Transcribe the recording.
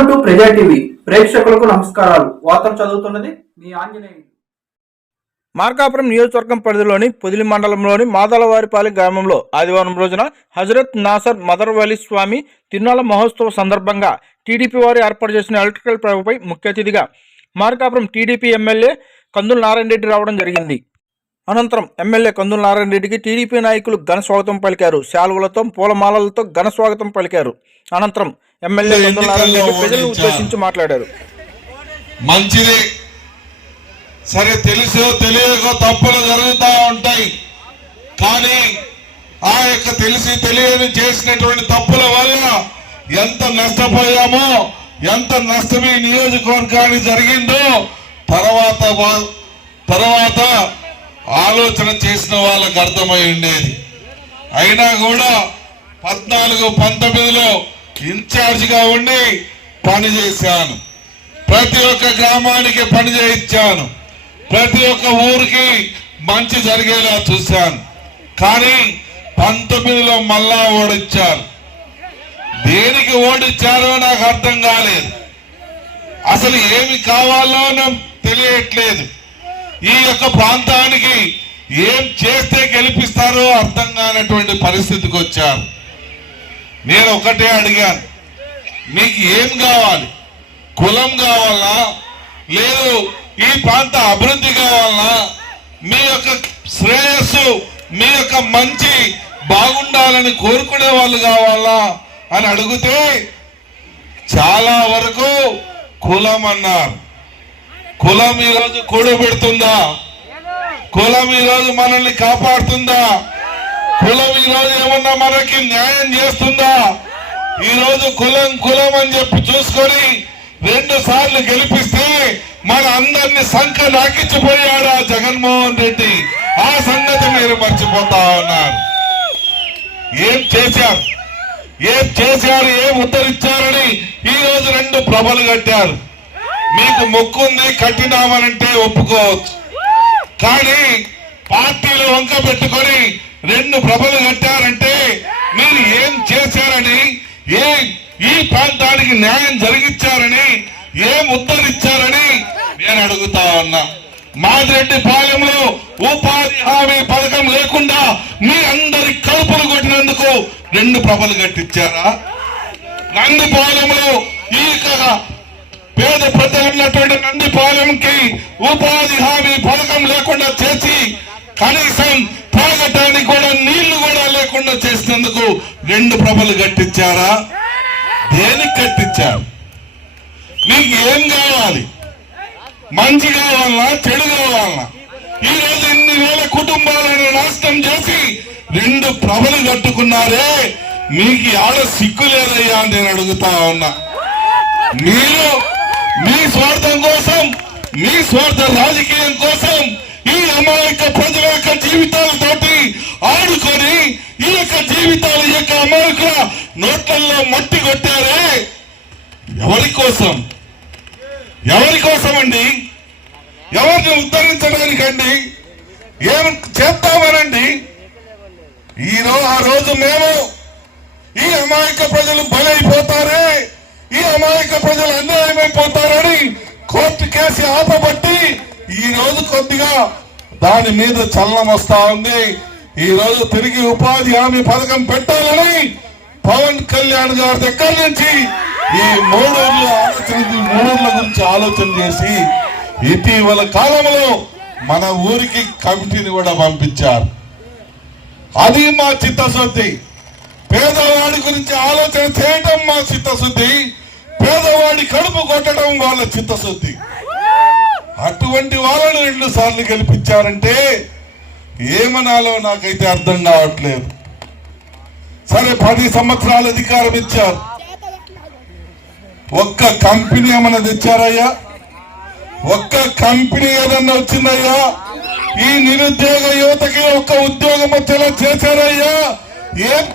Welcome to ప్రజా TV ప్రేక్షకులకు నమస్కారాలు. వార్తలు చదువుతున్నది మీ ఆంజనేయ మార్కాపురం నియోజకవర్గం పరిధిలోని పొదిలి మండలంలోని మాదలవారిపాలెం గ్రామంలో ఆదివారం రోజున హజరత్ నాసర్ మదర్ వలీ స్వామి తిరునాళ మహోత్సవ సందర్భంగా టీడీపీ వారు ఏర్పాటు చేసిన ఎలక్ట్రికల్ ప్రభపై ముఖ్య అతిథిగా మార్కాపురం టీడీపీ ఎమ్మెల్యే కందుల నారాయణ రెడ్డి రావడం జరిగింది. అనంతరం ఎమ్మెల్యే కందుల నారాయణ రెడ్డికి టీడీపీ నాయకులు ఘన స్వాగతం పలికారు. శాలువలతో పూలమాలలతో ఘన స్వాగతం పలికారు. అనంతరం ఎమ్మెల్యే కందుల నారాయణ రెడ్డి ప్రజలను ఉద్దేశించి మాట్లాడారు. మంచిది. సరే తెలుసో తెలియకో తప్పులు జరుగుతూ ఉంటాయి. కానీ ఆ యొక్క తెలిసి తెలియని చేసినటువంటి తప్పుల వల్ల ఎంత నష్టపోయామో ఎంత నష్టం ఈ నియోజకవర్గానికి జరిగిందో తర్వాత తర్వాత ఆలోచన చేసిన వాళ్ళకి అర్థమై ఉండేది. అయినా కూడా పద్నాలుగు పంతొమ్మిదిలో ఇన్ఛార్జిగా ఉండి పనిచేశాను ప్రతి ఒక్క గ్రామానికి పని చేయించాను. ప్రతి ఒక్క ఊరికి మంచి జరిగేలా చూశాను. కానీ పంతొమ్మిదిలో మళ్ళా ఓడిచ్చారు. దేనికి ఓడిచ్చారో నాకు అర్థం కాలేదు. అసలు ఏమి కావాలో నాకు తెలియట్లేదు. ఈ యొక్క ప్రాంతానికి ఏం చేస్తే గెలిపిస్తారో అర్థం కానటువంటి పరిస్థితికి వచ్చారు. నేను ఒకటే అడిగాను. మీకు ఏం కావాలి? కులం కావాలా? లేదు ఈ ప్రాంత అభివృద్ధి కావాలా? మీ యొక్క శ్రేయస్సు మీ యొక్క మంచి బాగుండాలని కోరుకునే వాళ్ళు కావాలా అని అడిగితే చాలా వరకు కులం అన్నారు. కులం ఈరోజు కూడబెడుతుందా? కులం ఈరోజు మనల్ని కాపాడుతుందా? కులం ఈరోజు ఏమన్నా మనకి న్యాయం చేస్తుందా? ఈరోజు కులం కులం అని చెప్పి చూసుకొని రెండు సార్లు గెలిపిస్తే మన అందరిని సంఖ నాకించిపోయాడు ఆ జగన్మోహన్ రెడ్డి. ఆ సంగతి మీరు మర్చిపోతా ఉన్నారు. ఏం చేశారు? ఏం చేశారు? ఏం ఉత్తరిచ్చారని ఈ రోజు రెండు ప్రభలు కట్టారు. మీకు మొక్కుంది కట్టినామనంటే ఒప్పుకోవచ్చు. కానీ పార్టీలు వంక పెట్టుకొని రెండు ప్రభలు కట్టారంటే మీరు ఏం చేశారని ఏ ఈ ప్రాంతానికి న్యాయం జరిగించారని ఏం ఉత్తరిచ్చారని నేను అడుగుతా ఉన్నా. మాదిరెడ్డి పాలెంలో ఉపాధి హామీ పథకం లేకుండా మీ అందరి కలుపులు కొట్టినందుకు రెండు ప్రభలు కట్టించారా? నందిపాలెంలో ఈ పేద ప్రజలు ఉన్నటువంటి నందిపాలెంకి ఉపాధి హామీ పథకం లేకుండా చేసి కనీసం తాగటానికి కూడా నీళ్ళు కూడా లేకుండా చేసినందుకు రెండు ప్రభలు కట్టించారా? దేనికి కట్టించారు? మీకు ఏం కావాలి? మంచి కావాలనా చెడు కావాలనా ఈ రోజు ఇన్ని వేల కుటుంబాలను నాశనం చేసి రెండు ప్రభలు కట్టుకున్నారే. మీకు ఆడ సిగ్గు లేదయ్యా అని నేను అడుగుతా ఉన్నా. మీరు మీ స్వార్థం కోసం మీ స్వార్థ రాజకీయం కోసం ఈ అమాయక ప్రజల యొక్క జీవితాలతోటి ఆడుకొని ఈ యొక్క జీవితాల యొక్క అమాయక నోట్లలో మట్టి కొట్టారే? ఎవరి కోసం? ఎవరి కోసం అండి ఎవరిని ఉద్ధరించడానికండి? ఏం చేస్తామనండి? ఈ రోజు ఆ రోజు మేము ఈ అమాయక ప్రజలు బలైపోతారే? ఈ అమాయక ప్రజలు అన్యాయమైపోతారు? కేసు ఆపబట్టి ఈ రోజు కొద్దిగా దాని మీద చలనం వస్తా ఉంది. ఈ రోజు తిరిగి ఉపాధి హామీ పథకం పెట్టాలని పవన్ కళ్యాణ్ గారి దగ్గర నుంచి ఈ మూడూర్ల ఆలోచన ఈ గురించి ఆలోచన చేసి ఇటీవల కాలంలో మన ఊరికి కమిటీని కూడా పంపించారు. అది మా చిత్తశుద్ధి. పేదవాడి గురించి ఆలోచన చేయటం మా చిత్తశుద్ధి. పేదవాడి కడుపు కొట్టడం వాళ్ళ చిత్తశుద్ధి. అటువంటి వాళ్ళని రెండు సార్లు గెలిపించారంటే ఏమనాలో నాకైతే అర్థం కావట్లేదు. సరే పది సంవత్సరాలు అధికారం ఇచ్చారు. ఒక్క కంపెనీ ఏమన్నా తెచ్చారయ్యా? ఒక్క కంపెనీ ఏదన్నా వచ్చిందయ్యా? ఈ నిరుద్యోగ యువతకి ఒక్క ఉద్యోగం వచ్చేలా చేశారయ్యా? ఏం